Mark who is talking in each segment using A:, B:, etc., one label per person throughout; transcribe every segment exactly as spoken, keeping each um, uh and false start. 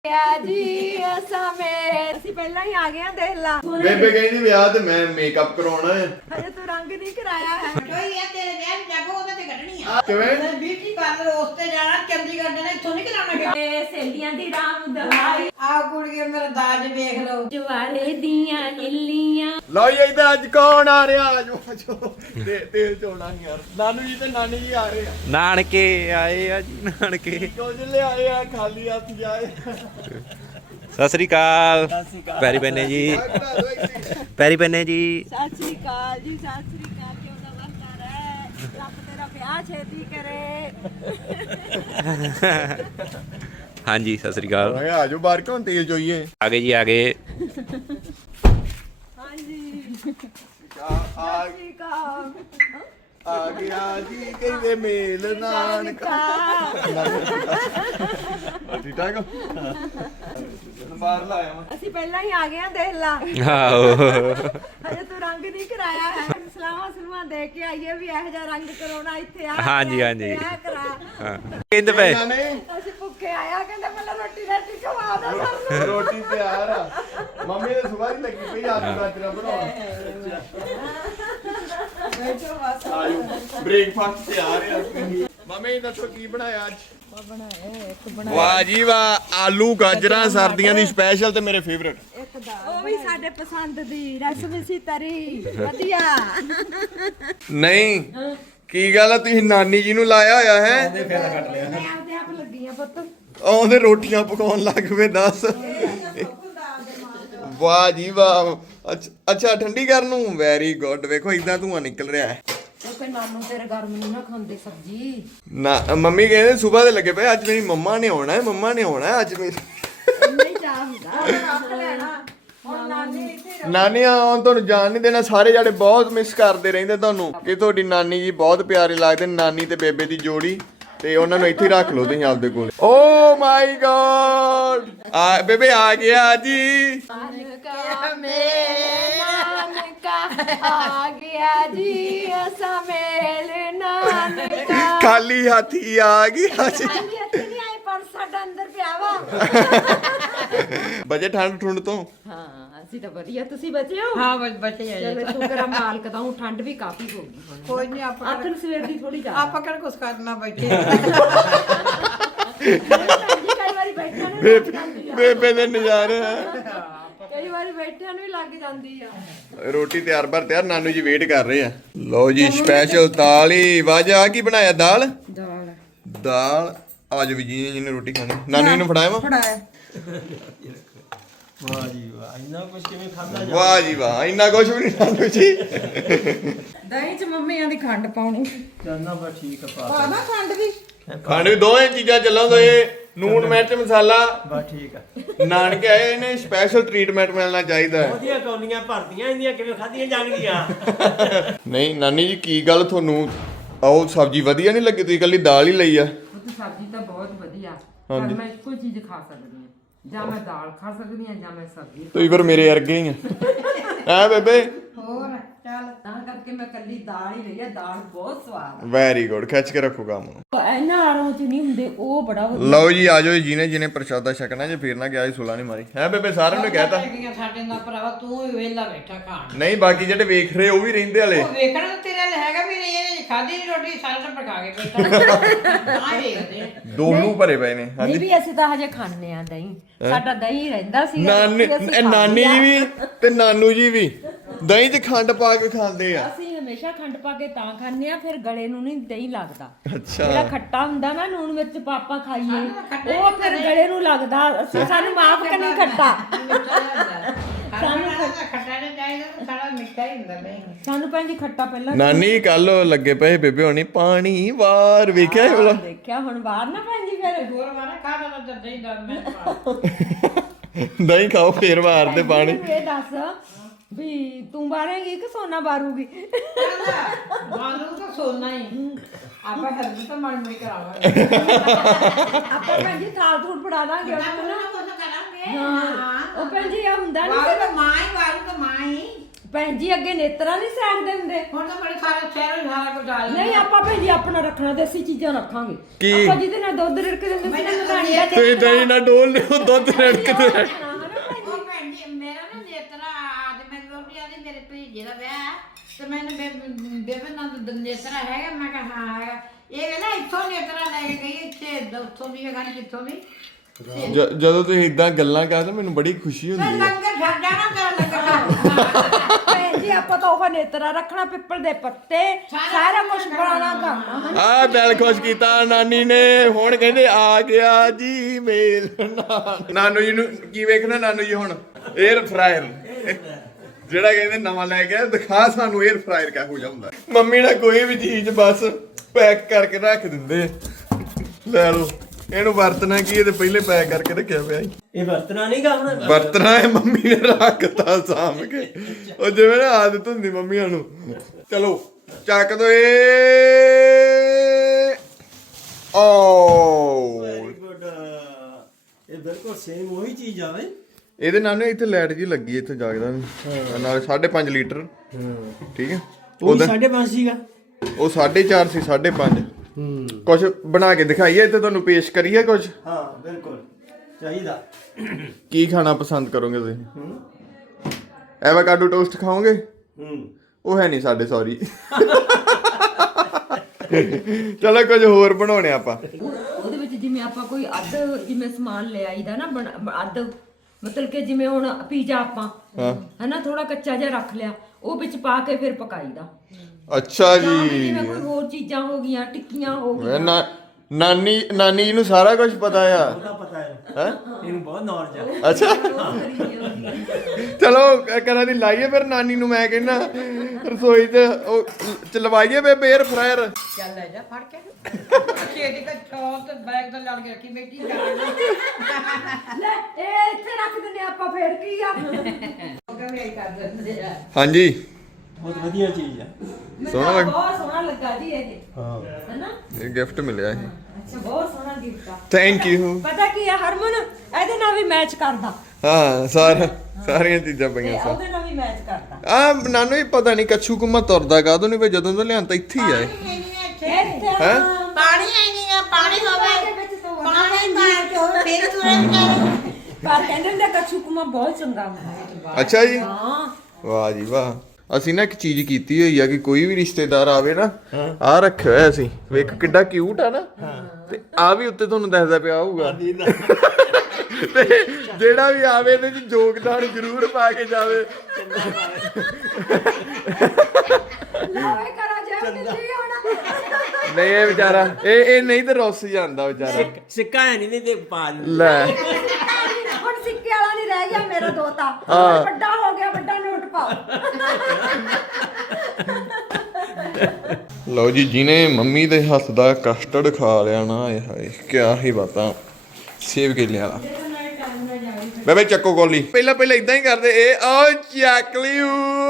A: ਜੀ ਅਸਾਂ ਮੈਂ ਅਸੀਂ ਪਹਿਲਾਂ ਹੀ ਆ ਗਏ ਆ ਦੇਖ ਲਾ
B: ਬੇਬੇ ਕਹਿੰਦੀ ਵਿਆਹ ਤੇ ਮੈਂ ਮੇਕਅਪ ਕਰਾਉਣਾ ਹੈ।
A: ਹਜੇ ਤੂੰ ਰੰਗ ਨਹੀਂ ਕਰਾਇਆ ਹੈ
C: ਕੋਈ ਇਹ ਤੇਰੇ ਵਿਆਹ ਦੀ ਜਾਗੋ ਉਹਦੇ ਤੇ ਕੱਢਣੀ ਆ
B: ਕਿਵੇਂ
C: ਮੈਂ ਬਿਊਟੀ ਪਾਰਲਰ ਉਸ ਤੇ ਜਾਣਾ ਚੰਡੀਗੜ੍ਹ ਨੇ ਇੱਥੋਂ ਨਹੀਂ ਕਰਾਉਣਾ
A: ਏ ਸਹੇਲੀਆਂ ਦੀ ਰਾਮ ਦਵਾਈ
C: ਆ ਕੁੜੀਏ ਮੇਰਾ ਦਾਜ ਵੇਖ ਲਓ
A: ਜਵਾਰੇ ਦੀਆਂ ਹਿੱਲੀਆਂ
B: ਲਓ ਜੀ ਇੱਧਰ ਅੱਜ ਕੌਣ ਆ ਰਿਹਾ ਆਜੋ ਆਜੋ ਤੇ ਤੇਲ ਚੋਣਾ ਯਾਰ ਨਾਨੂ ਜੀ ਤੇ ਨਾਨੀ ਜੀ ਆ ਰਹੇ ਆ
D: ਨਾਨਕੇ ਆਏ ਆ ਜੀ ਨਾਨਕੇ
B: ਕੁਝ ਲਿਆਏ ਆ ਖਾਲੀ ਹੱਥ ਜਾਏ
D: ਸਤਿ ਸ੍ਰੀ ਅਕਾਲ ਪੈਰੀ ਪੈਨੇ ਜੀ ਪੈਰੀ ਪੈਨੇ ਜੀ
A: ਸਤਿ ਸ੍ਰੀ ਅਕਾਲ ਜੀ ਸਤਿ ਸ੍ਰੀ ਅਕਾਲ ਕਿਉਂ ਦਾ ਵਰਤਾ ਰਹਿ ਰੱਬ ਤੇਰਾ ਵਿਆਹ ਛੇਤੀ ਕਰੇ
D: ਹਾਂਜੀ ਸਤਿ ਸ੍ਰੀ ਅਕਾਲ
B: ਮੈਂ ਆਜੋ ਬਾਹਰ ਕਿਉਂ ਤੇਲ ਚੋਈਏ
D: ਆ ਗਏ ਜੀ ਆ ਗਏ
A: ਹਾਂਜੀ
B: ਆ ਆ
A: ਸਤਿ ਸ੍ਰੀ ਅਕਾਲ
B: ਆ ਗਿਆ ਜੀ ਕਹਿੰਦੇ ਮੇਲ ਨਾਨਕਾ ਠੀਕ ਠਾਕ ਬਾਹਰ ਲਾਇਆ ਮੈਂ
A: ਅਸੀਂ ਪਹਿਲਾਂ ਹੀ ਆ ਗਏ ਆ ਦੇਖ ਲਾ
D: ਆਹੋ
A: ਹਜੇ ਤੂੰ ਰੰਗ ਨਹੀਂ ਕਰਾਇਆ ਹੈ ਸਲਾਮਾਂ ਸਲੂਮਾਂ ਦੇ ਕੇ ਆਈਏ ਵੀ ਇਹੋ ਜਿਹਾ ਰੰਗ ਕਰਾਉਣਾ ਇੱਥੇ ਆ
D: ਹਾਂਜੀ, ਹਾਂਜੀ।
A: ਇਹ ਕਰਾ
D: ਹਾਂ। ਕਹਿੰਦੇ ਪਏ
B: ਨਾਨੇ
A: ਅਸੀਂ ਭੁੱਖੇ ਆਇਆ ਕਹਿੰਦਾ ਪਹਿਲਾਂ ਰੋਟੀ ਰਾਟੀ ਖਵਾ ਦੋ ਸਾਨੂੰ
B: ਰੋਟੀ ਤਿਆਰ ਆ ਮੰਮੀ ਨੇ ਸਵੇਰ ਹੀ ਲੱਗੀ ਪਈ ਆਲੂ ਗਾਜਰਾਂ ਬਣਾਉਣ ਆਲੂ ਬ੍ਰੇਕਫਾਸਟ ਤਿਆਰ ਆ ਮੰਮੀ ਦੱਸੋ ਕੀ ਬਣਾਇਆ ਅੱਜ ਵਾਹ ਜੀ ਵਾਹ ਆਲੂ ਗਾਜਰਾਂ ਸਰਦੀਆਂ ਦੀ ਸਪੈਸ਼ਲ ਤੇ ਮੇਰੇ ਫੇਵਰਿਟ
A: ਇੱਕ ਦਾ ਉਹ ਵੀ ਸਾਡੇ ਪਸੰਦ ਦੀ ਰਸਮੀ ਸੀ ਤਰੀ ਵਧੀਆ
B: ਨਹੀਂ ਕੀ ਗੱਲ ਆ ਤੁਸੀਂ ਨਾਨੀ ਜੀ ਨੂੰ ਲਾਇਆ ਹੋਇਆ ਹੈ
A: ਮੈਂ ਆਪਦੇ ਆਪ ਲੱਗੀ ਆ ਪੁੱਤ
B: ਆਉਂਦੇ ਰੋਟੀਆਂ ਪਕਾਉਣ ਲੱਗ ਪਏ ਦੱਸ ਵਾਹ ਜੀ ਵਾਹ ਅੱਛ- ਅੱਛਾ ਠੰਡੀ ਕਰਨ ਨੂੰ ਵੈਰੀ ਗੁੱਡ ਵੇਖੋ ਇਦਾਂ ਧੂਆਂ ਨਿਕਲ ਰਿਹਾ ਹੈ
A: ਉਹ ਕੋਈ ਨਾਨੂ ਤੇਰੇ ਗਰਮ ਨਹੀਂ ਨਾ ਖਾਂਦੇ ਸਬਜੀ
B: ਨਾ ਮੰਮੀ ਕਹਿੰਦੇ ਸਵੇਰ ਦੇ ਲੱਗੇ ਪਏ ਅੱਜ ਮੇਰੀ ਮੰਮਾ ਨੇ ਆਉਣਾ ਹੈ ਮੰਮਾ ਨੇ ਆਉਣਾ ਹੈ ਅੱਜ ਮੇਰੀ
A: ਨਹੀਂ ਚਾਹ ਹੁੰਦਾ ਰੱਖ ਲੈਣਾ ਹੁਣ ਨਾਨੀ ਇੱਥੇ
B: ਨਾਨੀ ਆਉਣ ਤੁਹਾਨੂੰ ਜਾਣ ਨਹੀਂ ਦੇਣਾ ਸਾਰੇ ਜਿਹੜੇ ਬਹੁਤ ਮਿਸ ਕਰਦੇ ਰਹਿੰਦੇ ਤੁਹਾਨੂੰ ਕਿ ਤੁਹਾਡੀ ਨਾਨੀ ਜੀ ਬਹੁਤ ਪਿਆਰੇ ਲੱਗਦੇ ਨਾਨੀ ਤੇ ਬੇਬੇ ਦੀ ਜੋੜੀ ਤੇ ਉਹਨਾਂ ਨੂੰ ਇੱਥੇ ਹੀ ਰੱਖ ਲਓ ਤੁਸੀਂ ਆਪਦੇ ਕੋਲ ਓ ਮਾਈ ਗॉड ਆ ਬੇਬੇ ਆ ਗਿਆ ਜੀ
A: ਨਾਨਕਾ ਮੇਰਾ ਨਾਨਕਾ ਆ ਗਿਆ ਜੀ ਅਸਾਂ ਮੇਲ ਨਾਨਕਾ
B: ਖਾਲੀ ਹਾਥੀ ਆ ਗਿਆ ਜੀ
A: ਖਾਲੀ ਹੱਥ ਨਹੀਂ ਆਏ ਪਰ ਸਾਡਾ ਅੰਦਰ ਪਿਆ ਵਾ
B: ਬਜੇ ਠੰਡ ਠੁੰਡ ਤੋਂ
A: ਹਾਂ ਅਸੀਂ ਤਾਂ ਵਧੀਆ ਤੁਸੀਂ ਬਚੇ ਹੋ
C: ਹਾਂ ਬਸ ਬਚੇ ਆ
A: ਚਲੋ ਸ਼ੁਕਰ ਆ ਮਾਲਕ ਦਾ ਹੁਣ ਠੰਡ ਵੀ ਕਾਫੀ ਹੋ ਗਈ ਹੁਣ
C: ਕੋਈ ਨਹੀਂ ਆਪਾਂ
A: ਆਖਰ ਸਵੇਰ ਦੀ ਥੋੜੀ ਜਾ
C: ਆਪਾਂ ਕਿਹੜਾ ਕੁਛ ਕਰਨਾ ਬੈਠੇ
A: ਜੀ ਕਈ ਵਾਰੀ ਬੈਠਿਆਂ ਨੂੰ ਵੀ ਲੱਗ ਜਾਂਦੀ ਆ
B: ਬੇਬੇ ਦੇ ਨਜ਼ਾਰੇ
A: ਕਈ ਵਾਰੀ ਬੈਠਿਆਂ ਨੂੰ ਵੀ ਲੱਗ ਜਾਂਦੀ ਆ
B: ਰੋਟੀ ਤਿਆਰ ਬਰ ਤਿਆਰ ਨਾਨੂ ਜੀ ਵੇਟ ਕਰ ਰਹੇ ਆ ਲਓ ਜੀ ਸਪੈਸ਼ਲ ਦਾਲ ਹੀ ਵਾਜਾ ਕੀ ਬਣਾਇਆ ਦਾਲ
A: ਦਾਲ
B: ਦਾਲ ਆਜ ਵੀ ਜੀ ਜਿਹਨੇ ਰੋਟੀ ਖਾਣੀ ਨਾਨੂ ਜੀ ਨੂੰ ਫੜਾਇਆ ਵਾ
C: ਫੜਾਇਆ
B: ਵਾਹ ਜੀ ਵਾਹ ਇੰਨਾ ਕੁਝ ਵੀ ਨਹੀਂ ਨਾਨੂ ਜੀ
C: ਦਹੀਂ ਚ ਮੰਮੀਆਂ ਦੀ ਖੰਡ ਪਾਉਣੀ ਪਾ ਨਾ ਖੰਡ ਵੀ
B: ਖਾਣੇ ਵੀ ਦੋਵੇਂ ਚੀਜ਼ਾਂ ਚੱਲਾਂ ਦੋਏ ਨੂਣ ਮਿਰਚ ਮਸਾਲਾ
E: ਬਸ ਠੀਕ ਆ
B: ਨਾਨਕੇ ਆਏ ਇਹਨੇ ਸਪੈਸ਼ਲ ਟ੍ਰੀਟਮੈਂਟ ਮਿਲਣਾ ਚਾਹੀਦਾ ਹੈ
E: ਉਹਦੀਆਂ ਕੌਲੀਆਂ ਭਰਦੀਆਂ ਇਹਦੀਆਂ ਕਿਵੇਂ ਖਾਧੀਆਂ ਜਾਣਗੀਆਂ
B: ਨਹੀਂ ਨਾਨੀ ਜੀ ਕੀ ਗੱਲ ਤੁਹਾਨੂੰ ਆਹ ਸਬਜ਼ੀ ਵਧੀਆ ਨਹੀਂ ਲੱਗੀ ਤੁਸੀਂ ਇਕੱਲੀ ਦਾਲ ਹੀ ਲਈ ਆ
F: ਉਹ ਤਾਂ ਸਬਜ਼ੀ ਤਾਂ ਬਹੁਤ ਵਧੀਆ ਪਰ
B: ਹਾਂਜੀ।
F: ਮੈਂ ਇੱਕੋ ਚੀਜ਼ ਖਾ ਸਕਦੀ ਹਾਂ ਜਾਂ ਮੈਂ ਦਾਲ ਖਾ ਸਕਦੀ ਹਾਂ ਜਾਂ ਮੈਂ ਸਬਜ਼ੀ
B: ਤੁਸੀਂ ਫਿਰ ਮੇਰੇ ਵਰਗੇ ਹੀ ਆ ਐ ਬੇਬੇ
C: ਹੋਰ ਚੱਲ
F: ਤਾਂ ਕਰਕੇ ਮੈਂ ਕੱਲੀ ਦਾਲ ਹੀ ਲਈ ਆ ਦਾਲ ਬਹੁਤ ਸਵਾਦ
B: ਵੈਰੀ ਗੁੱਡ ਖਿੱਚ ਕੇ ਰੱਖੋ ਕੰਮ ਨੂੰ
F: ਆ ਇਹਨਾਂ ਆੜੋਂ ਚ ਨਹੀਂ ਹੁੰਦੇ ਉਹ ਬੜਾ ਵਧੀਆ
B: ਲਓ ਜੀ ਆਜੋ ਜਿਹਨੇ ਜਿਹਨੇ ਪ੍ਰਸ਼ਾਦਾ ਛਕਣਾ ਜੇ ਫੇਰ ਨਾ ਗਿਆ ਜੀ ਸੁਲਾ ਨਹੀਂ ਮਾਰੀ ਹੈ ਬੇਬੇ ਸਾਰਿਆਂ ਨੂੰ ਕਹਿਤਾ
C: ਹੈਗੀਆਂ ਸਾਡੇ ਨਾਲ ਭਰਾਵਾ ਤੂੰ ਵੀ ਵਿਹਲਾ ਬੈਠਾ ਖਾਣ
B: ਨਹੀਂ ਬਾਕੀ ਜਿਹੜੇ ਵੇਖ ਰਹੇ ਉਹ ਵੀ ਰਹਿੰਦੇ ਹਲੇ
C: ਉਹ ਵੇਖਣਾ ਤਾਂ ਤੇਰੇ ਨਾਲ ਹੈਗਾ ਵੀ ਨਹੀਂ ਇਹ ਖਾਦੀ ਨਹੀਂ ਰੋਟੀ ਸਾਰਾ ਟੱਬਰ ਖਾ ਕੇ ਬੈਠਾ ਆ ਵੇਖਦੇ
B: ਦੋਨੋਂ ਭਰੇ ਪਏ ਨੇ
A: ਨਹੀਂ
B: ਹਾਂਜੀ
A: ਵੀ ਅਸੀਂ ਤਾਂ ਹਜੇ ਖਾਣੇ ਆ ਦਹੀਂ ਸਾਡਾ ਦਹੀਂ ਰਹਿੰਦਾ ਸੀ
B: ਨਾਨੀ ਇਹ ਨਾਨੀ ਜੀ ਵੀ ਤੇ ਨਾਨੂ ਜੀ ਵੀ ਦਹੀਂ 'ਚ ਖੰਡ ਪਾ ਕੇ ਖਾਂਦੇ ਆ
A: ਅਸੀਂ ਹਮੇਸ਼ਾ ਖੰਡ ਪਾ ਕੇ ਤਾਂ ਖਾਂਦੇ ਆ ਫਿਰ ਗਲੇ ਨੂੰ ਨਹੀਂ ਦਹੀਂ ਲੱਗਦਾ
B: ਅੱਛਾ
A: ਜਿਹੜਾ ਖੱਟਾ ਹੁੰਦਾ ਨਾ ਨੂਣ ਮਿਰਚ ਪਾਪਾ ਖਾਈਏ ਉਹ ਫਿਰ ਗਲੇ ਨੂੰ ਲੱਗਦਾ ਅਸੀਂ ਸਾਨੂੰ ਮਾਫ ਕਰਨੀ ਖੱਟਾ
C: ਸਾਨੂੰ ਖੱਟਾ ਨਹੀਂ ਚਾਹੀਦਾ ਸਾਰਾ ਮਿੱਠਾ ਹੀ ਹੁੰਦਾ ਨਹੀਂ
A: ਸਾਨੂੰ ਭੈਣ ਜੀ ਖੱਟਾ ਪਹਿਲਾਂ
B: ਨਾਨੀ ਕੱਲ ਲੱਗੇ ਪਏ ਬੇਬੇ ਹੋਣੀ ਪਾਣੀ ਵਾਰ ਵੇਖਿਆ ਇਹ ਵਾਲਾ
A: ਦੇਖਿਆ ਹੁਣ ਬਾਹਰ ਨਾ ਭੈਣ ਜੀ ਫਿਰ
C: ਹੋਰ ਵਾਰਾ ਖਾਦਾ ਤਾਂ ਦਹੀਂ ਦਾ ਮੈਂ ਪਾ
B: ਦਹੀਂ ਖਾਓ ਫੇਰ ਮਾਰਦੇ ਪਾਣੀ
A: ਮੈਨੂੰ ਇਹ ਦੱਸ ਵੀ ਤੂੰ ਬਾਰੇਂਗੀ ਕਿ ਸੋਨਾ ਬਾਰੂਗੀ
C: ਮਾਨੂੰ ਤਾਂ ਸੋਨਾ ਹੀ ਆਪਾਂ ਹਰਦ ਤਾਂ ਮਨ ਮੇ ਕਰਾਵਾਂਗੇ
A: ਆਪਾਂ ਭੈਣ ਜੀ ਥਾਲ ਥੂਲ ਫੜਾ ਦਾਂਗੇ ਉਹਨਾਂ ਨੂੰ ਨਾ
C: ਕੁਝ ਕਰਾਂਗੇ
A: ਹਾਂ ਉਹ ਭੈਣ ਜੀ ਆ ਹੁੰਦਾ ਨਹੀਂ
C: ਵਾਰੂ ਤਾਂ ਮਾਂ ਹੀ ਵਾਰੂ ਤਾਂ ਮਾਂ ਹੀ
A: ਭੈਣ ਜੀ ਅੱਗੇ ਨੇਤਰਾ ਨਹੀਂ ਸੈਂਕਦੇ ਹੁੰਦੇ।
C: ਹੁਣ ਤਾਂ ਬੜੇ ਸਾਰੇ ਸ਼ਹਿਰੋਂ ਸਾਰਾ ਕੁਝ ਡਾਲ
A: ਨਹੀਂ ਆਪਾਂ ਭੈਣ ਜੀ ਆਪਣਾ ਰੱਖਣਾ ਤੇ ਅਸੀਂ ਚੀਜ਼ਾਂ ਰੱਖਾਂਗੇ।
B: ਕੀ?
A: ਆਪਾਂ ਜਿਹਦੇ ਨਾਲ ਦੁੱਧ ਰਿੜਕ ਦਿੰਦੇ ਸੀ ਨਾ ਮਧਾਣੀ ਦਾ
B: ਤੇ ਦਹੀਂ ਨਾ ਡੋਲ ਲਿਓ ਦੁੱਧ ਰੜਕਦੇ
C: ਉਹ ਭੈਣ ਜੀ ਮੇਰਾ ਨਾ ਨੇਤਰਾ ਅੱਜ ਮੈਂ ਰੋਟੀ ਆਦੀ ਮੇਰੇ ਭਤੀਜੇ ਦਾ ਵਿਆਹ ਹੈ ਤੇ ਮੈਨੂੰ ਬੇਬੇ ਨਾਲ ਨੇਤਰਾ ਹੈਗਾ। ਮੈਂ ਕਿਹਾ ਹਾਂ ਹੈਗਾ। ਇਹ ਵੇਲਾ ਇੱਥੋਂ ਨੇਤਰਾ ਲੈ ਕੇ ਗਈ ਇੱਥੇ ਉੱਥੋਂ ਦੀ ਹੈਗਾ ਨੀ ਕਿੱਥੋਂ ਦੀ।
B: ਜ- ਜਦੋਂ ਤੁਸੀਂ ਇਦਾਂ ਗੱਲਾਂ ਕਰਦੇ ਮੈਨੂੰ ਬੜੀ ਖੁਸ਼ੀ ਹੁੰਦੀ ਹੈ।
C: ਲੰਗਰ ਛੱਡ ਜਾਣਾ ਤੇ ਲੰਗਰ
A: ਭੈਣ ਜੀ ਆਪਾਂ ਤਾਂ ਉਹ ਨੇਤਰਾ ਰੱਖਣਾ, ਪਿੱਪਲ ਦੇ ਪੱਤੇ ਸਾਰਾ ਕੁਝ ਬਣਾਉਣਾ ਕਰਨਾ।
B: ਆ ਦਿਲ ਖੁਸ਼ ਕੀਤਾ ਨਾਨੀ ਨੇ। ਹੁਣ ਕਹਿੰਦੇ ਆ ਗਿਆ ਜੀ ਮੇਲ ਨਾਨੂ ਜੀ ਨੂੰ ਕੀ ਵੇਖਣਾ ਨਾਨੂ ਜੀ ਹੁਣ 에ਅਰ ਫਰਾਇਰ ਜਿਹੜਾ ਕਹਿੰਦੇ ਨਵਾਂ ਲੈ ਕੇ ਦਿਖਾ ਸਾਨੂੰ 에ਅਰ ਫਰਾਇਰ ਕਿਹੋ ਜਿਹਾ ਹੁੰਦਾ। ਮੰਮੀ ਨਾਲ ਕੋਈ ਵੀ ਚੀਜ਼ ਬਸ ਪੈਕ ਕਰਕੇ ਰੱਖ ਦਿੰਦੇ। ਲੈ ਲਓ ਇਹਨੂੰ ਵਰਤਣਾ ਕੀ ਇਹ ਤੇ ਪਹਿਲੇ ਪੈਕ ਕਰਕੇ ਰੱਖਿਆ ਪਿਆ ਸੀ।
E: ਇਹ ਵਰਤਣਾ ਨਹੀਂ ਗਾ ਹੁਣ।
B: ਵਰਤਣਾ ਹੈ ਮੰਮੀ ਨੇ ਰੱਖਤਾ ਸਾਂਭ ਕੇ। ਉਹ ਜਿਵੇਂ ਨਾ ਆਦਤ ਹੁੰਦੀ ਮੰਮੀਆਂ ਨੂੰ। ਚਲੋ ਚੱਕ ਦੋ ਏ ਓ
E: ਵੈਰੀ ਗੁੱਡ। ਇਹ ਬਿਲਕੁਲ ਸੇਮ ਉਹੀ ਚੀਜ਼ ਆਵੇ।
B: ਇਹਦੇ ਨਾਲ ਨਾ ਇੱਥੇ ਲਾਈਟ ਜੀ ਲੱਗੀ ਇੱਥੇ ਜਾਗਦਾ ਨਹੀਂ ਨਾਲ ਸਾਢੇ ਪੰਜ ਲੀਟਰ। ਠੀਕ ਹੈ
E: ਉਹ ਸਾਢੇ ਪੰਜ ਸੀਗਾ।
B: ਉਹ ਸਾਢੇ ਚਾਰ ਸੀ ਸਾਢੇ ਪੰਜ।
E: ਹੂੰ
B: ਕੁਝ ਬਣਾ ਕੇ ਦਿਖਾਈਏ ਇੱਥੇ ਤੁਹਾਨੂੰ ਪੇਸ਼ ਕਰੀਏ ਕੁਝ।
E: ਹਾਂ ਬਿਲਕੁਲ ਚਾਹੀਦਾ।
B: ਕੀ ਖਾਣਾ ਪਸੰਦ ਕਰੋਗੇ ਤੁਸੀਂ? ਐਵਾਕਾਡੋ ਟੋਸਟ ਖਾਓਗੇ?
E: ਹੂੰ
B: ਉਹ ਹੈ ਨਹੀਂ ਸਾਡੇ ਸੌਰੀ। ਚਲੋ ਕੁਝ ਹੋਰ ਬਣਾਉਣੇ ਆਪਾਂ।
A: ਉਹਦੇ ਵਿੱਚ ਜਿਵੇਂ ਆਪਾਂ ਕੋਈ ਅੱਧ ਜਿਵੇਂ ਸਮਾਨ ਲੈ ਆਈਦਾ ਨਾ ਬਣ- ਅੱਧ ਮਤਲਬ ਕਿ ਜਿਵੇਂ ਹੁਣ ਪੀਜ਼ਾ ਆਪਾਂ ਹਨਾ ਥੋੜਾ ਕੱਚਾ ਜਿਹਾ ਰੱਖ ਲਿਆ ਉਹ ਵਿੱਚ ਪਾ ਕੇ ਫਿਰ ਪਕਾਈਦਾ।
B: ਅੱਛਾ
A: ਜਾਂ
B: ਜੀ।
A: ਜਿਵੇਂ ਕੋਈ ਹੋਰ ਚੀਜ਼ਾਂ ਹੋ ਗਈਆਂ ਟਿੱਕੀਆਂ ਹੋ
B: ਵੇ
A: ਗਈਆਂ।
B: ਨਾ ਨਾਨੀ ਨਾਨੀ ਜੀ ਨੂੰ ਸਾਰਾ ਕੁਝ ਪਤਾ ਆ।
E: ਉਹਦਾ ਪਤਾ ਹੈ।
B: ਹੈ
E: ਇਹਨੂੰ ਬਹੁਤ ਨੌਲੇਜ ਆ।
B: ਅੱਛਾ ਚਲੋ ਕਰਾਂ ਦੀ ਲਾਈਏ ਫਿਰ ਨਾਨੀ ਨੂੰ। ਮੈਂ ਕਹਿੰਦਾ ਰਸੋਈ 'ਚ ਉਹ ਚਲਵਾਈਏ ਬੇ 에ਅਰ ਫਰਾਇਰ।
C: ਚੱਲ ਲੈ ਜਾ ਫੜ ਕੇ ਛੇਤੀ ਤਾਂ ਚੌਲ ਤੇ ਬੈਗ ਤਾਂ ਲੜ ਕੇ ਰੱਖੀ ਬੈਠੀ ਜਾਣ
A: ਲੈ ਇਹ ਇੱਥੇ ਰੱਖ ਦਿੰਦੇ ਆਪਾਂ ਫੇਰ ਕੀ ਆ।
C: ਕਰ ਦਿੰਦੇ ਆ।
B: ਹਾਂਜੀ
E: ਬਹੁਤ ਵਧੀਆ ਚੀਜ਼ ਆ।
B: ਸੋਹਣਾ ਲੱਗ-
A: ਬਹੁਤ ਸੋਹਣਾ ਲੱਗਾ ਜੀ ਇਹ
E: ਹਾਂ
A: ਹਨਾ।
B: ਇਹ ਗਿਫਟ ਮਿਲਿਆ ਇਹ।
A: ਅੱਛਾ ਬਹੁਤ ਸੋਹਣਾ ਗਿਫਟ ਆ।
B: Thank you.
A: ਪਤਾ ਕੀ ਆ ਹਰਮਨ ਇਹਦੇ ਨਾਲ ਵੀ ਮੈਚ ਕਰਦਾ
B: ਹਾਂ ਸਾਰ ਸਾਰੀਆਂ ਚੀਜ਼ਾਂ
A: ਤੇ
B: ਪਈਆਂ ਸਨ।
A: ਉਹਦੇ ਨਾਲ ਵੀ ਮੈਚ ਕਰਦਾ।
B: ਆ ਨਾਨੂ ਹੀ ਪਤਾ ਨਹੀਂ ਕੱਛੂ ਕੁਮਾ ਤੁਰਦਾ ਕਾਹਦੋਂ ਨਹੀਂ, ਜਦੋਂ ਤੋਂ ਲਿਆਂਤਾ ਇੱਥੇ ਹੀ ਆਏ।
A: ਇੱਥੇ
B: ਹੈਂ?
C: ਪਾਣੀ ਹੈ ਨਹੀਂ ਆ ਪਾਣੀ ਹੋਵੇ ਪਾਣੀ ਪਾਇਆ ਤੇ ਹੋਵੇ ਫਿਰ ਤੁਰੰਤ
A: ਪਰ ਕਹਿੰਦੇ ਹੁੰਦੇ ਕੱਛੂ ਕੁਮਾ ਬਹੁਤ ਚੰਗਾ ਹੁੰਦਾ।
B: ਅੱਛਾ ਜੀ
A: ਹਾਂ
B: ਵਾਹ ਜੀ ਵਾਹ। ਅਸੀਂ ਨਾ ਇੱਕ ਚੀਜ਼ ਕੀਤੀ ਹੋਈ ਆ ਕਿ ਕੋਈ ਵੀ ਰਿਸ਼ਤੇਦਾਰ ਆਵੇ ਨਾ ਆ ਰੱਖਿਆ ਹੋਇਆ ਅਸੀਂ। ਵੇਖ ਕਿੱਡਾ ਕਿਊਟ ਆ ਨਾ। ਤੇ ਆ ਵੀ ਉੱਤੇ ਤੁਹਾਨੂੰ ਦੱਸਦਾ ਪਿਆ ਹੋਊਗਾ। ਤੇ ਜਿਹੜਾ ਵੀ ਆਵੇ ਇਹਦੇ ਚ ਯੋਗਦਾਨ ਜ਼ਰੂਰ ਪਾ ਕੇ ਜਾਵੇ।
A: ਲਾਵੇ ਕਰਾ ਜਾ ਦਿੱਤੀ ਹੁਣ।
B: ਨਹੀਂ ਇਹ ਵਿਚਾਰਾ ਇਹ ਇਹ ਨਹੀਂ ਤੇ ਰੁੱਸ ਜਾਂਦਾ ਵਿਚਾਰਾ।
E: ਸਿੱਕਾ ਹੈ ਨਹੀਂ ਤੇ ਪਾ
B: ਲੈ
A: ਹੁਣ ਸਿੱਕੇ ਵਾਲਾ ਨਹੀਂ ਰਹਿ ਗਿਆ ਮੇਰਾ ਦੋਤਾ।
B: ਹਾਂ।
A: ਵੱਡਾ ਹੋ ਗਿਆ ਵੱਡਾ ਨੋਟ ਪਾਓ।
B: ਲਓ ਜੀ ਜਿਹਨੇ ਮੰਮੀ ਦੇ ਹੱਥ ਦਾ ਕਸਟਰਡ ਖਾ ਲਿਆ ਨਾ ਆਏ ਹਾਏ ਕਿਆ ਹੀ ਬਾਤਾਂ। ਸੇਬ ਕੇਲੇ ਵਾਲਾ ਬੇਬੇ ਚੱਕੋ ਕੋਲੀ। ਪਹਿਲਾਂ ਪਹਿਲਾਂ ਇਦਾਂ ਹੀ ਕਰਦੇ ਇਹ ਆ ਚੱਕ ਲਿਓ।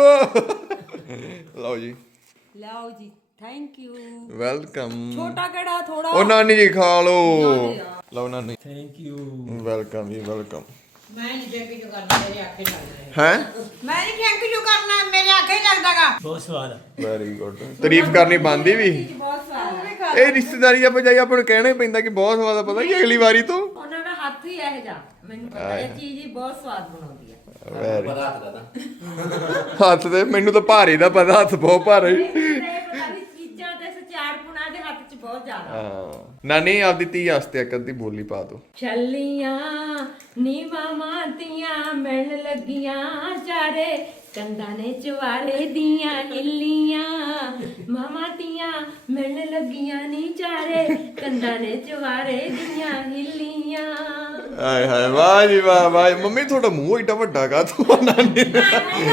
B: ਲਓ ਜੀ
A: ਲਓ ਜੀ ਥੈਂਕ ਯੂ।
B: ਵੈਲਕਮ।
A: ਛੋਟਾ ਕਿਹੜਾ ਥੋੜਾ
B: ਉਹ ਨਾਨੀ ਜੀ ਖਾ ਲਓ। ਲਓ ਨਾਨੀ
E: ਥੈਂਕ ਯੂ।
B: ਵੈਲਕਮ ਜੀ ਵੈਲਕਮ।
C: ਮੈਂ ਨਹੀਂ ਦੇਖੀ ਜੋ ਕਰਨਾ ਮੇਰੇ ਆਖੇ ਲੱਗਦਾ
B: ਹੈ
C: ਮੈਂ ਨਹੀਂ ਥੈਂਕ ਯੂ ਕਰਨਾ ਮੇਰੇ ਆਖੇ ਲੱਗਦਾਗਾ।
E: ਬਹੁਤ ਸਵਾਦ ਆ।
B: Very good. ਤਾਰੀਫ ਕਰਨੀ ਬੰਦੀ ਵੀ।
A: ਬਹੁਤ ਸਵਾਦ
B: ਇਹ ਰਿਸ਼ਤੇਦਾਰੀ ਆਪਾਂ ਜਾਈ ਆਪਾਂ ਨੂੰ ਕਹਿਣਾ ਹੀ ਪੈਂਦਾ ਕਿ ਬਹੁਤ ਸਵਾਦ ਆ। ਪਤਾ ਕੀ ਅਗਲੀ ਵਾਰੀ ਤੋਂ
A: ਉਹਨਾਂ ਦਾ ਹੱਥ ਹੀ ਇਹ ਜਾ ਮੈਨੂੰ ਪਤਾ ਇਹ ਚੀਜ਼ ਹੀ ਬਹੁਤ ਸਵਾਦ ਬਣਾਉਂਦੀ ਹੈ।
B: ਵੈਰੀ ਹੱਥ ਤੇ ਮੈਨੂੰ ਤਾਂ ਭਾਰੀ ਦਾ ਪਤਾ ਹੱਥ ਬਹੁਤ ਭਾਰੇ।
A: ਇਹ ਪਤਾ ਨਹੀਂ ਚੀਜ਼ਾਂ ਤੇ ਸਚਾਰ ਪੁਣਾ ਦੇ ਹੱਥ 'ਚ ਬਹੁਤ ਜ਼ਿਆਦਾ।
B: ਹਾਂ ਨਾਨੀ ਆਪਦੀ ਧੀ ਵਾਸਤੇ ਇੱਕ ਅੱਧੀ ਬੋਲੀ ਪਾ ਦੋ।
A: ਚੱਲੀਆਂ ਨੀ ਮਾਵਾਂ ਧੀਆਂ ਮਿਲਣ ਲੱਗੀਆਂ ਚਾਰੇ ਕੰਧਾਂ ਨੇ ਚਵਾਰੇ ਦੀਆਂ ਹਿੱਲੀਆਂ। ਮਾਵਾਂ ਧੀਆਂ ਮਿਲਣ ਲੱਗੀਆਂ ਨੀ ਚਾਰੇ ਕੰਧਾਂ ਨੇ ਚਵਾਰੇ ਦੀਆਂ ਹਿੱਲੀਆਂ।
B: ਹਾਏ ਹਾਏ ਵਾਹ ਜੀ ਵਾਹ ਵਾਹ। ਮੰਮੀ ਤੁਹਾਡਾ ਮੂੰਹ ਏਡਾ ਵੱਡਾ ਕਾ ਤੂੰ ਨਾਨੀ ਨੇ।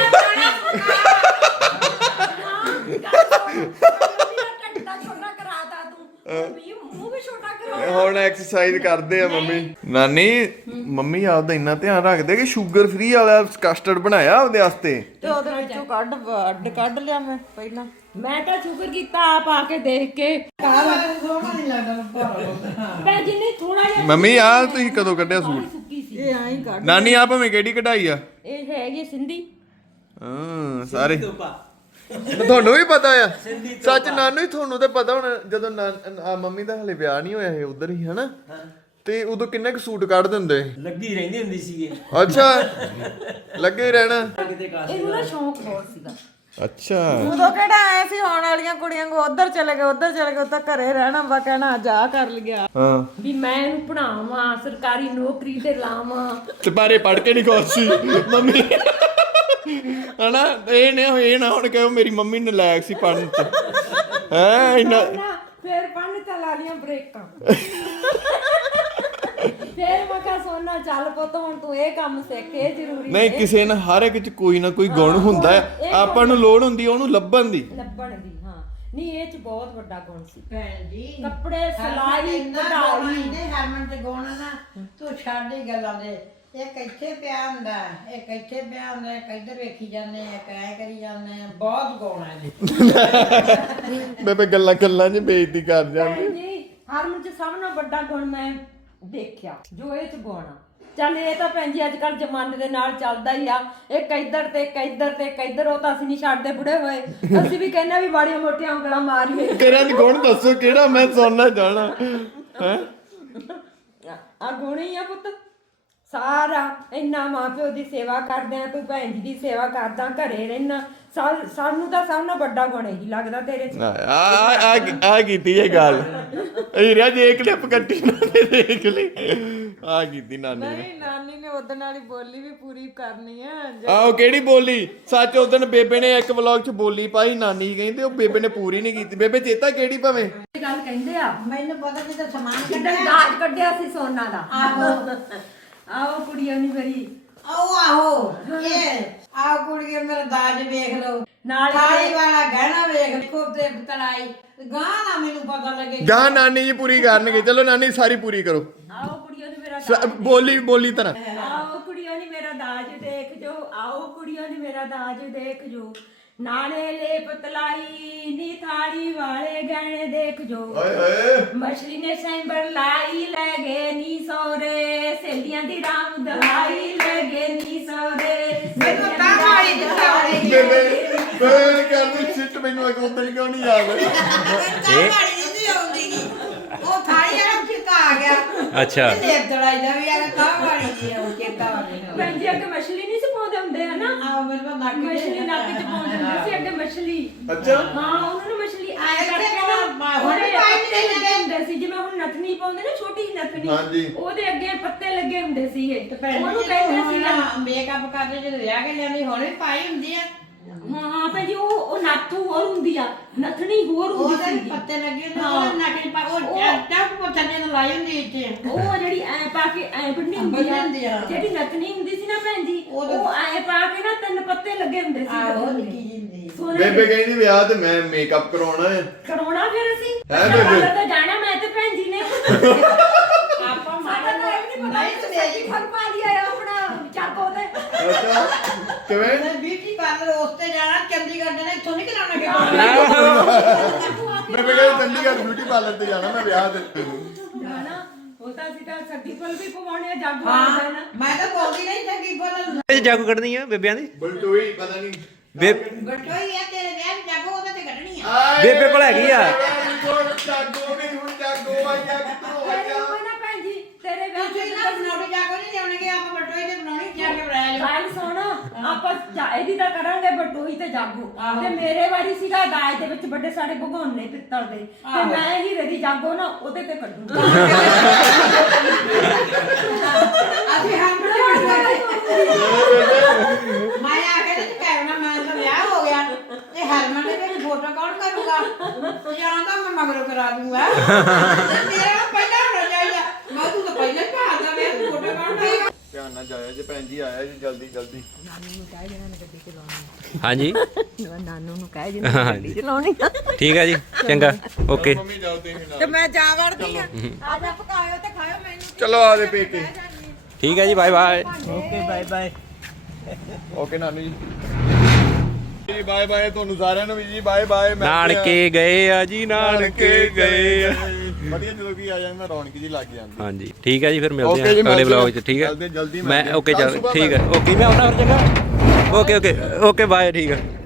A: ਛੋਟਾ ਕਰਾਤਾ ਤੂੰ ਮੂੰਹ ਵੀ ਛੋਟਾ ਕਰਾ।
B: ਹੁਣ ਐਕਸਰਸਾਈਜ਼ ਕਰਦੇ ਆ ਮੰਮੀ। ਨਾਨੀ ਮੰਮੀ ਆਪਦਾ ਇੰਨਾ ਧਿਆਨ ਰੱਖਦੇ ਕਿ ਸ਼ੂਗਰ ਫ੍ਰੀ ਵਾਲਾ ਕਸਟਰਡ ਬਣਾਇਆ ਆਪਦੇ ਵਾਸਤੇ।
C: ਤੇ ਉਹਦੇ ਵਿੱਚੋਂ ਕੱਢ ਅੱਡ ਕੱਢ ਲਿਆ ਮੈਂ ਪਹਿਲਾਂ।
A: ਮੈਂ ਤਾਂ ਸ਼ੁਕਰ ਕੀਤਾ ਆਪ ਆ ਕੇ ਦੇਖ ਕੇ।
C: ਸੋਹਣਾ ਨਹੀਂ ਲੱਗਦਾ
A: ਮੈਂ ਜਿੰਨੇ ਥੋੜਾ ਜਿਹਾ
B: ਮੰਮੀ ਆ ਤੁਸੀਂ ਕਦੋਂ ਕੱਢਿਆ ਸੂਟ?
A: ਸੁੱਕੀ ਸੀ।
C: ਇਹ ਆਈ ਕੱਢ
B: ਨਾਨੀ ਆ ਭਾਵੇਂ ਕਿਹੜੀ ਕਢਾਈ ਆ?
A: ਇਹ ਹੈਗੀ ਸਿੰਧੀ।
B: ਹਾਂ ਸਾਰੇ
E: ਤੋਪਾ
B: ਤੁਹਾਨੂੰ ਵੀ ਪਤਾ ਆ ਸੱਚ ਨਾਨੂ ਹੀ ਤੁਹਾਨੂੰ ਤੇ ਪਤਾ ਹੁਣ ਜਦੋਂ ਨਾਨ- ਆ ਮੰਮੀ ਦਾ ਹਲੇ ਵਿਆਹ ਨਹੀਂ ਹੋਇਆ ਇਹ ਉਧਰ ਹੀ ਹਨਾ ਤੇ ਉਦੋਂ ਕਿੰਨੇ ਕੁ ਸੂਟ ਕੱਢ ਦਿੰਦੇ
E: ਲੱਗੀ ਰਹਿੰਦੀ ਹੁੰਦੀ ਸੀਗੇ
B: ਅੱਛਾ ਲੱਗੇ ਹੀ ਰਹਿਣਾ
E: ਕਿਤੇ ਕਾਸ
A: ਇਹਨੂੰ ਨਾ ਸ਼ੌਂਕ ਬਹੁਤ ਸੀਗਾ।
B: ਅੱਛਾ
G: ਉਦੋਂ ਕਿਹੜਾ ਆਏ ਸੀ ਆਉਣ ਵਾਲੀਆਂ ਕੁੜੀਆਂ ਕੋ ਉਧਰ ਚਲੇ ਗਏ ਉਧਰ ਚਲੇ ਗਏ ਉੱਥੇ ਘਰੇ ਰਹਿਣਾ ਵਾ ਕਹਿਣਾ ਜਾ ਕਰ ਲਿਆ
B: ਹਾਂ
A: ਵੀ ਮੈਂ ਇਹਨੂੰ ਪੜਾਵਾਂ ਸਰਕਾਰੀ ਨੌਕਰੀ ਤੇ ਲਾਵਾਂ।
B: ਤੇ ਬਾਰੇ ਪੜ ਕੇ ਨਹੀਂ ਖੁਸ਼ ਸੀ ਮੰਮੀ ਹਨਾ ਇਹ ਨੇ ਇਹ ਨਾ ਹੁਣ ਕਹੋ ਮੇਰੀ ਮੰਮੀ ਨਲਾਇਕ ਸੀ ਪੜਨ ਚ ਹੈ ਇੰਨਾ
A: ਨਾ ਫੇਰ ਪੜਨ ਤੇ ਲਾ ਲੀਆਂ ਬ੍ਰੇਕਾਂ। ਫੇਰ ਮੈਂ ਕਿਹਾ ਸੋਨਾ ਚੱਲ ਪੁੱਤ ਹੁਣ ਤੂੰ ਇਹ ਕੰਮ ਸਿੱਖ ਇਹ ਜ਼ਰੂਰੀ
B: ਨਹੀਂ ਕਿਸੇ ਨਾਲ ਹਰ ਇੱਕ ਚ ਕੋਈ ਨਾ ਕੋਈ ਗੁਣ ਹੁੰਦਾ ਹੈ ਆਪਾਂ ਨੂੰ ਲੋੜ ਹੁੰਦੀ ਹੈ ਉਹਨੂੰ ਲੱਭਣ ਦੀ
A: ਲੱਭਣ ਦੀ। ਹਾਂ ਨਹੀਂ ਇਹ ਚ ਬਹੁਤ ਵੱਡਾ ਗੁਣ ਸੀ।
C: ਭੈਣ ਜੀ
A: ਕੱਪੜੇ ਸਿਲਾਈ ਕਢਾਈ
C: ਨੇ ਹਰਮਨ ਤੇ ਗੋਣਾ ਨਾ ਤੂੰ ਛੱਡ ਹੀ ਗੱਲਾਂ ਦੇ ਇੱਕ ਇੱਥੇ ਪਿਆ ਹੁੰਦਾ ਇੱਕ ਇੱਥੇ ਪਿਆ ਹੁੰਦਾ ਇੱਕ ਇੱਧਰ ਵੇਖੀ ਜਾਂਦੇ ਆ ਐ ਕਰੀ ਜਾਂਦੇ ਆ ਬਹੁਤ ਗੋਣਾ ਜੀ।
B: ਬੇਬੇ ਗੱਲਾਂ ਗੱਲਾਂ 'ਚ ਬੇਇੱਜ਼ਤੀ ਕਰ ਜਾਂਦੀ
A: ਭੈਣ ਜੀ ਹਰਮਨ ਚ ਸਭ ਨਾਲੋਂ ਵੱਡਾ ਗੁਣ ਮੈਂ ਦੇਖਿਆ ਜੋ ਇਹ ਚ ਗੁਣ ਆ। ਚੱਲ ਇਹ ਤਾਂ ਭੈਣ ਜੀ ਅੱਜ ਕੱਲ ਜ਼ਮਾਨੇ ਦੇ ਨਾਲ ਚੱਲਦਾ ਹੀ ਆ। ਇੱਕ ਇੱਧਰ ਤੇ ਇੱਕ ਇੱਧਰ ਤੇ ਇੱਕ ਇੱਧਰ ਉਹ ਤਾਂ ਅਸੀਂ ਨਹੀਂ ਛੱਡਦੇ ਬੁੜੇ ਹੋਏ। ਅਸੀਂ ਵੀ ਕਹਿੰਦੇ ਵੀ ਬਾੜੀਆਂ ਮੋਟੀਆਂ ਉਂਗਲਾਂ ਮਾਰੀਏ।
B: ਤੇਰਾ ਨੀ ਗੁਣ ਦੱਸੋ ਕਿਹੜਾ ਮੈਂ ਸੁਣਨਾ ਚਾਹਣਾ ਹੈ
A: ਆ ਗੁਣ ਹੀ ਆ ਪੁੱਤ ਸਾਰਾ ਇੰਨਾ ਮਾਂ ਪਿਓ ਦੀ ਸੇਵਾ ਕਰਦੇ ਆ ਤੂੰ ਭੈਣ ਜੀ ਦੀ ਸੇਵਾ ਕਰਦਾ ਘਰੇ ਰਹਿਣਾ ਸਾਨੂੰ ਤਾਂ ਸਭ ਨਾਲੋਂ ਵੱਡਾ ਗੁਣ ਇਹੀ ਲੱਗਦਾ ਤੇਰੇ ਚ।
B: ਆ ਆ ਆ ਕੀਤੀ ਇਹ ਗੱਲ ਇਹ ਰਿਆ ਜੇ ਕਲਿੱਪ ਕੱਟੀ ਨਾ ਤੇ ਦੇਖ ਲਈ ਆ ਕੀਤੀ ਨਾਨੀ ਨੇ
G: ਨਹੀਂ ਨਾਨੀ ਨੇ ਉਹਦੇ ਨਾਲ ਹੀ ਬੋਲੀ ਵੀ ਪੂਰੀ ਕਰਨੀ ਆ
B: ਆਹੋ ਕਿਹੜੀ ਬੋਲੀ ਸੱਚ ਉਦੋਂ ਬੇਬੇ ਨੇ ਇੱਕ ਵਲੌਗ 'ਚ ਬੋਲੀ ਪਾਈ ਨਾਨੀ ਕਹਿੰਦੇ ਉਹ ਬੇਬੇ ਨੇ ਪੂਰੀ ਨਹੀਂ ਕੀਤੀ ਬੇਬੇ ਚੇਤਾ ਕਿਹੜੀ ਭਾਵੇਂ
A: ਇਹ ਗੱਲ ਕਹਿੰਦੇ ਆ
C: ਮੈਨੂੰ ਪਤਾ ਨਹੀਂ ਤਾਂ ਸਮਾਨ
A: ਕਿੱਦਾਂ ਦਾਜ ਕੱਢਿਆ ਸੀ ਸੋਨਾ ਦਾ।
C: ਆਹੋ
A: ਆਓ ਕੁੜੀਆਂ ਨਹੀਂ ਮੇਰੀ
C: ਆਓ ਆਹੋ ਇਹ ਆਹ ਕੁੜੀਏ ਮੇਰਾ ਦਾਜ ਵੇਖ ਲਓ
A: ਨਾਲ
C: ਥਾਲੀ ਵਾਲਾ ਗਹਿਣਾ ਵੇਖ ਦੇਖੋ ਤੇ ਤੜਾਈ ਗਾਂ ਨਾ ਮੈਨੂੰ ਪਤਾ ਲੱਗੇ
B: ਗਾ ਨਾਨੀ ਜੀ ਪੂਰੀ ਕਰਨਗੇ ਚਲੋ ਨਾਨੀ ਸਾਰੀ ਪੂਰੀ ਕਰੋ
A: ਆਓ ਕੁੜੀਆਂ ਨੇ ਮੇਰਾ
B: ਸ- ਬੋਲੀ ਬੋਲੀ ਤਰ੍ਹਾਂ
A: ਆਓ ਕੁੜੀਆਂ ਨੇ ਮੇਰਾ ਦਾਜ ਦੇਖ ਜੋ ਆਓ ਕੁੜੀਆਂ ਨੇ ਮੇਰਾ ਦਾਜ ਦੇਖ ਜੋ ਨਾਲੇ ਲੈ ਪਤਲਾਈ ਨੀ ਥਾਲੀ ਵਾਲੇ ਗਹਿਣੇ ਦੇਖ ਜੋ
B: ਓਏ ਓਏ
A: ਮਛਲੀ ਨੇ ਸੈਂਬਰ ਲਾਈ ਲੈ ਗਏ ਨੀ ਸੋਰੇ ਸੇਲੀਆਂ ਦੀ ਰਾਮ ਦਵਾਈ ਲੈ ਗਏ ਨੀ ਸੋਰੇ
C: ਮੈਨੂੰ ਤਾਂ ਮਾਰੀ ਦਿੱਤੀ
B: ਬੇਬੇ ਬੇਬੇ ਕਹਿੰਦੀ ਸਿੱਟ ਮੈਨੂੰ ਇੱਕ ਉਦੋਂ ਕਿਉਂ ਨਹੀਂ ਯਾਦ
C: ਇਹ ਮਾਰੀ ਨਹੀਂ ਆਉਂਦੀ ਨੀ ਉਹ ਥਾਲੀ ਵਾਲਾ ਚਿੱਕਾ ਆ ਗਿਆ
D: ਅੱਛਾ
C: ਤੇ ਤੜਾਈ ਦਾ ਵੀ ਆ ਤਾਂ ਮਾਰੀ ਨਹੀਂ ਉਹ ਚਿੱਕਾ ਵਾਲੀ
A: ਭੈਣ ਜੀ ਅੱਗੇ ਮਛਲੀ ਨਹੀਂ ਸੀ ਪਾਉਂਦੇ ਹੁੰਦੇ ਹਨਾ
C: ਆਹ ਮੇਰੇ ਕੋਲ ਨੱਕ
A: ਮਛਲੀ ਨੱਕ ਚ ਪਾਉਂਦੇ ਹੁੰਦੇ ਸੀ ਅੱਗੇ ਮਛਲੀ
B: ਅੱਛਾ
A: ਹਾਂ ਉਹਨਾਂ ਨੂੰ ਮਛਲੀ ਆਏ
C: ਇੱਥੇ
A: ਕਰਕੇ
C: ਹੁਣ
A: ਨਾ
C: ਪਾਈ
A: ਪੱਤੇ ਲੱਗੇ ਹੁੰਦੇ ਸੀ ਜਿਵੇਂ ਹੁਣ ਨਥਨੀ ਪਾਉਂਦੇ ਨਾ ਛੋਟੀ ਜਿਹੀ ਨਥਨੀ
B: ਹਾਂਜੀ।
A: ਉਹਦੇ ਅੱਗੇ ਪੱਤੇ ਲੱਗੇ ਹੁੰਦੇ ਸੀ ਉਹਨੂੰ
C: ਉਹਨੂੰ
A: ਕਹਿੰਦੇ ਸੀ ਨਾ
C: ਮੇਕਅਪ ਕਰਦੇ ਜਦੋਂ ਵਿਆਹ ਕੇ ਲਿਆਂਦੀ ਹੁਣ ਵੀ ਪਾਈ ਹੁੰਦੀ ਆ
A: ਹਾਂ ਹਾਂ ਭੈਣ ਜੀ ਉਹ ਉਹ ਨਾਥੂ ਹੋਰ ਹੁੰਦੀ ਆ ਨਥਨੀ ਹੋਰ ਹੁੰਦੀ
C: ਉਹਦੇ
A: ਸੀ
C: ਪੱਤੇ ਲੱਗੇ ਹੁੰਦੇ ਉਹਦੇ ਨੱਕ 'ਚ ਪਾ ਉਹ ਟੱਪ ਪੱਤੇ ਨੇ ਲਾਈ ਹੁੰਦੀ ਇੱਥੇ
A: ਉਹ ਜਿਹੜੀ ਐ ਪਾ ਕੇ ਐ ਬੰਨੀ ਹੁੰਦੀ
C: ਹੁੰਦੀ
A: ਆ
C: ਆ।
A: ਜਿਹੜੀ ਨਥਨੀ ਹੁੰਦੀ ਸੀ ਨਾ ਭੈਣ ਜੀ
C: ਉਹਦੇ-
A: ਉਹ ਐ ਪਾ ਕੇ ਨਾ ਤਿੰਨ ਪੱਤੇ ਲੱਗੇ ਹੁੰਦੇ ਸੀ
C: ਆਹੋ
A: ਉਹਦੇ।
C: ਨਿੱਕੀ ਜਿਹੀ ਹੁੰਦੀ
A: ਸੋਨੇ
B: ਬੇਬੇ ਕਹਿੰਦੀ ਵਿਆਹ ਤੇ ਮੈਂ ਮੇਕਅਪ ਕਰਾਉਣਾ ਹੈ
A: ਕਰਾਉਣਾ ਫਿਰ ਅਸੀਂ
B: ਹੈਂ ਬੇਬੇ?
A: ਤਾਂ ਜਾਣਾ ਮੈਂ ਤੇ ਭੈਣ ਜੀ ਨੇ
C: ਆਪਾਂ
A: ਸਾਡਾ ਤਾਂ ਇਹ ਵੀ ਨਹੀਂ ਪਤਾ
C: ਨਹੀਂ
A: ਕਿ
C: ਤੇ
A: ਸੱਜੀ ਫਲ ਪਾ ਲਿਆ ਆਪਣਾ ਚਾਕੋ ਤੇ
B: ਅੱਛਾ ਕਿਵੇਂ
C: ਮੈਂ ਬਿਊਟੀ ਪਾਰਲਰ ਉਸ ਤੇ ਜਾਣਾ ਚੰਡੀਗੜ੍ਹ ਜਾਣਾ ਇੱਥੋਂ ਨਹੀਂ ਕਰਾਉਣਾ ਕਿ
B: ਬੇਬੇ ਕਹਿੰਦੀ ਚੰਡੀਗੜ੍ਹ ਬਿਊਟੀ ਪਾਰਲਰ ਤੇ ਜਾਣਾ ਮੈਂ ਵਿਆਹ ਤੇ
A: ਜਾਣਾ ਉਹ ਤਾਂ ਅਸੀਂ ਤਾਂ ਸੱਜੀ ਫਲ ਵੀ ਪਵਾਉਣੇ ਆ ਜਾਗੋ
C: ਹਾਂ
A: ਆਉਂਦਾ ਨਾ
C: ਮੈਂ ਤਾਂ ਬੋਲਦੀ ਨਹੀਂ ਚੰਗੀ ਬੋਲਣ
D: ਇਹ ਜਾਗੋ ਕੱਢਣੀ ਆ ਬੇਬਿਆਂ ਦੀ
B: ਬਲਟੋਈ ਪਤਾ ਨਹੀਂ
D: ਬੇ
C: ਗੱਟੋਈ ਆ ਤੇਰੇ ਵਿਆਹ ਚ ਜਾਗੋ ਉਹਦੇ ਤੇ ਕੱਢਣੀ ਆ
B: ਆਏ
D: ਬੇਬੇ ਕੋਲ ਹੈਗੀ ਆ।
B: ਜਾਗੋ ਵੀ ਹੁਣ ਜਾਗੋ ਆਇਆ ਕਿੱਥੋਂ
A: ਤੇਰੇ
B: ਆਇਆ
A: ਉਹ ਨਾ ਭੈਣ ਜੀ ਤੇਰੇ ਵਿਆਹ
C: ਤੁਸੀਂ ਨਾ ਬਣਾਉਣੀ ਜਾਗੋ ਨਹੀਂ ਜਾਣਗੇ ਆਪਾਂ ਗੱਟੋਈ ਤੇ ਬਣਾਉਣੀ ਜਾ ਕੇ ਬਣਾਇਆ
A: ਗੱਲ ਸੁਣ ਆਪਾਂ ਜਾ- ਇਹਦੀ ਤਾਂ ਕਰਾਂਗੇ ਬਟੋਈ ਤੇ ਜਾਗੋ ਤੇ ਮੇਰੇ ਵਾਰੀ ਸੀਗਾ ਦਾਜ ਦੇ ਵਿੱਚ ਵੱਡੇ ਸਾਡੇ ਭਗੋਨੇ ਪਿੱਤਲ ਦੇ ਤੇ ਮੈਂ ਹੀਰੇ ਦੀ ਜਾਗੋ ਨਾ ਉਹਦੇ ਤੇ ਕੱਢੂੰਗਾ
C: ਅਸੀਂ ਹਮ ਮੈਂ ਆ ਕੇ ਤੇ ਕਹਿਣਾ ਮੈਂ ਤਾਂ ਵਿਆਹ ਹੋ ਗਿਆ ਤੇ ਹਰਮਨ ਦੇ ਵਿੱਚ ਫੋਟੋ ਕੌਣ ਕਰੂਗਾ ਜਾਂ ਤਾਂ ਮੈਂ ਮਗਰੋਂ ਕਰਾ ਦੂੰਗਾ ਮੇਰਾ ਪਹਿਲਾਂ ਹੋਣਾ ਚਾਹੀਦਾ ਮੈਂ ਤੂੰ ਤਾਂ ਪਹਿਲਾਂ ਹੀ ਭਾਲ ਦਾ ਮੈਂ ਫੋਟੋ ਕੌਣ ਕਰੂਗਾ
B: ਧਿਆਨ ਨਾਲ ਜਾਇਆ ਜੇ ਭੈਣ ਜੀ ਆਇਆ ਜੀ ਜਲਦੀ ਜਲਦੀ
D: ਹਾਂਜੀ
G: ਨਾਨੂ ਨੂੰ ਕਹਿ ਜੀ ਗੱਡੀ ਚਲਾਉਣੀ ਆ
D: ਠੀਕ ਹੈ ਜੀ ਚੰਗਾ ਓਕੇ
B: ਮੰਮੀ ਜਾਓ ਤੁਸੀਂ ਨਾਲ
G: ਤੇ ਮੈਂ ਜਾ ਵੜਦੀ ਆ ਆਦਾ ਪਕਾਇਓ ਤੇ ਖਾਇਓ ਮੈਨੂੰ
B: ਚਲੋ ਆ ਦੇ ਪੇਕੇ
D: ਠੀਕ ਹੈ ਜੀ bye bye
E: okay bye bye
B: okay ਨਾਨੂ ਜੀ ਜੀ ਬਾਏ ਬਾਏ ਤੁਹਾਨੂੰ ਸਾਰਿਆਂ ਨੂੰ ਵੀ ਜੀ ਬਾਏ ਬਾਏ ਮੈਂ
D: ਨਾਨਕੇ ਗਏ ਆ ਜੀ ਨਾਨਕੇ ਗਏ ਆ
B: ਵਧੀਆ ਜਦੋਂ ਵੀ ਆ ਜਾਂਦਾ ਰੌਣਕ ਜੀ ਲੱਗ ਜਾਂਦੀ
D: ਹਾਂਜੀ ਠੀਕ ਹੈ ਜੀ ਫਿਰ ਮਿਲਦੇ
B: Okay ਜੀ,
D: ਹਾਂ ਅਗਲੇ
B: ਮਿਲਦੇ
D: ਵਲੌਗ
B: ਹਾਂ।
D: 'ਚ ਠੀਕ ਹੈ
B: ਜਲਦੀ- ਜਲਦੀ
D: ਮੈਂ
B: ਮਿਲਦੇ ਹਾਂ।
D: ਓਕੇ
B: ਕੱਲ੍ਹ
D: ਚੱਲ
B: ਸੁਬਾਹ
D: ਠੀਕ ਹੈ ਓਕੇ ਮੈਂ ਆਉਣਾ ਫਿਰ ਚੰਗਾ ਓਕੇ ਓਕੇ ਓਕੇ ਬਾਏ ਠੀਕ ਆ